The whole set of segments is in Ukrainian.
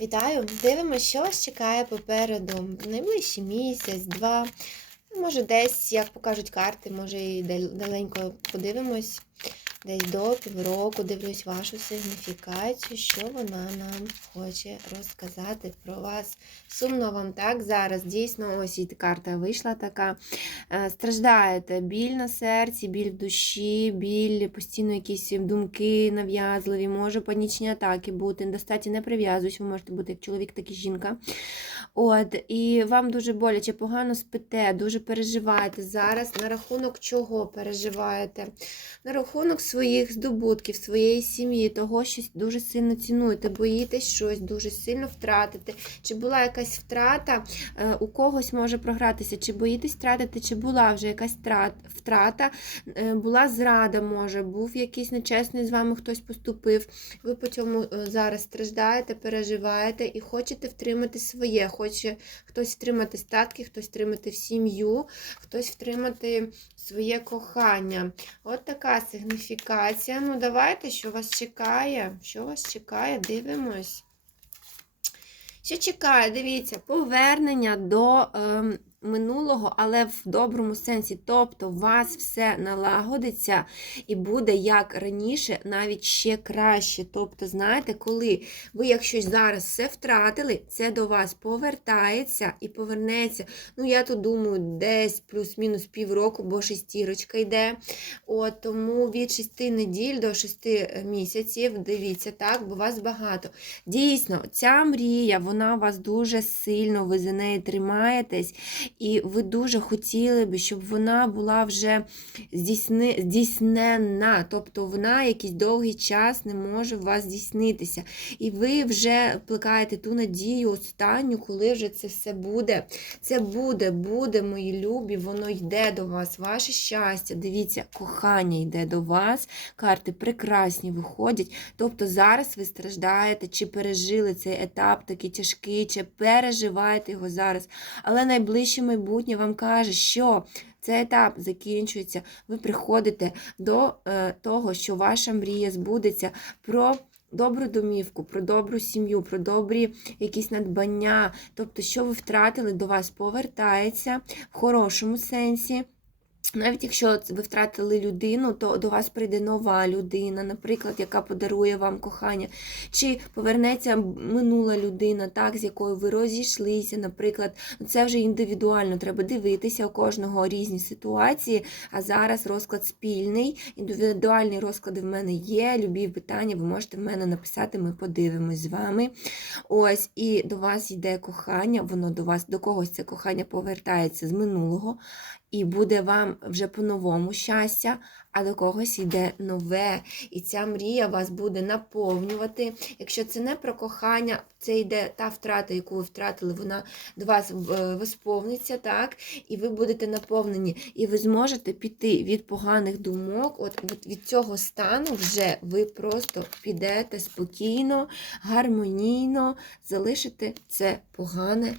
Вітаю! Дивимося, що вас чекає попереду. Найближчий місяць, два. Може, десь, як покажуть карти, може і дал- даленько подивимось. Десь до півроку дивлюсь вашу сигніфікацію, що вона нам хоче розказати про вас. Сумно вам так зараз. Дійсно, ось і карта вийшла така. Е, Страждаєте біль на серці, біль в душі, біль, постійно якісь думки нав'язливі, може панічні атаки бути. Достатньо не прив'язуюсь, ви можете бути як чоловік, так і жінка. От, і вам дуже боляче, погано спите, дуже переживаєте зараз. На рахунок чого переживаєте? На рахунок своїх здобутків, своєї сім'ї, того, що дуже сильно цінуєте, боїтесь щось дуже сильно втратити. Чи була якась втрата, е, у когось може програтися, чи боїтесь втратити, чи була вже якась втрата, е, була зрада, може, був якийсь нечесний з вами хтось поступив. Ви по цьому е, зараз страждаєте, переживаєте і хочете втримати своє. Хоче хтось втримати статки, хтось втримати сім'ю, хтось втримати своє кохання. От така сигніфікація. Ну, давайте, що вас чекає? Що вас чекає? Дивимось. Що чекає? Дивіться, повернення до ем, минулого, але в доброму сенсі. Тобто, у вас все налагодиться і буде як раніше, навіть ще краще. Тобто, знаєте, коли ви як зараз все втратили, це до вас повертається і повернеться. Ну, я тут думаю, десь плюс-мінус півроку, бо шестірочка йде. От, тому від 6 неділь до 6 місяців, дивіться, так, бо вас багато. Дійсно, ця мрія, вона вас дуже сильно, ви за неї тримаєтесь, і ви дуже хотіли би, щоб вона була вже здійснена. Тобто вона якийсь довгий час не може у вас здійснитися. І ви вже плекаєте ту надію останню, коли вже це все буде. Це буде, буде, мої любі, воно йде до вас, ваше щастя. Дивіться, кохання йде до вас. Карти прекрасні виходять. Тобто зараз ви страждаєте, чи пережили цей етап такий тяжкий, чи переживаєте його зараз. Але найближче майбутнє вам каже, що цей етап закінчується. Ви приходите до е, того, що ваша мрія збудеться про. Добру домівку, про добру сім'ю, про добрі якісь надбання. Тобто, що ви втратили, до вас повертається в хорошому сенсі. Навіть якщо ви втратили людину, то до вас прийде нова людина, наприклад, яка подарує вам кохання, чи повернеться минула людина, так, з якою ви розійшлися, наприклад, це вже індивідуально. Треба дивитися у кожного різні ситуації. А зараз розклад спільний, індивідуальні розклади в мене є. Любі питання, ви можете в мене написати, ми подивимось з вами. Ось, і до вас йде кохання, воно до вас до когось це кохання повертається з минулого і буде вам вже по-новому щастя, а до когось йде нове. І ця мрія вас буде наповнювати. Якщо це не про кохання, це йде та втрата, яку ви втратили, вона до вас е, восповниться, так? І ви будете наповнені. І ви зможете піти від поганих думок, от від цього стану вже ви просто підете спокійно, гармонійно, залишите це погане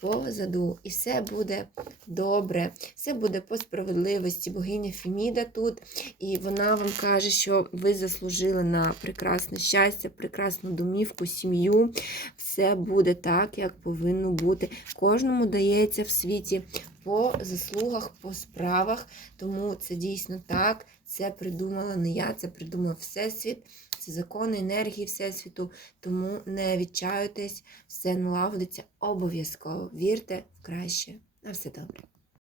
позаду, і все буде добре, все буде по справедливості. Богиня Феміда тут, і вона вам каже, що ви заслужили на прекрасне щастя, прекрасну домівку, сім'ю. Все буде так, як повинно бути. Кожному дається в світі по заслугах, по справах, тому це дійсно так. Це придумала не я, це придумав Всесвіт, це закони енергії Всесвіту. Тому не відчаюйтесь, все налагодиться обов'язково. Вірте в краще. На все добре.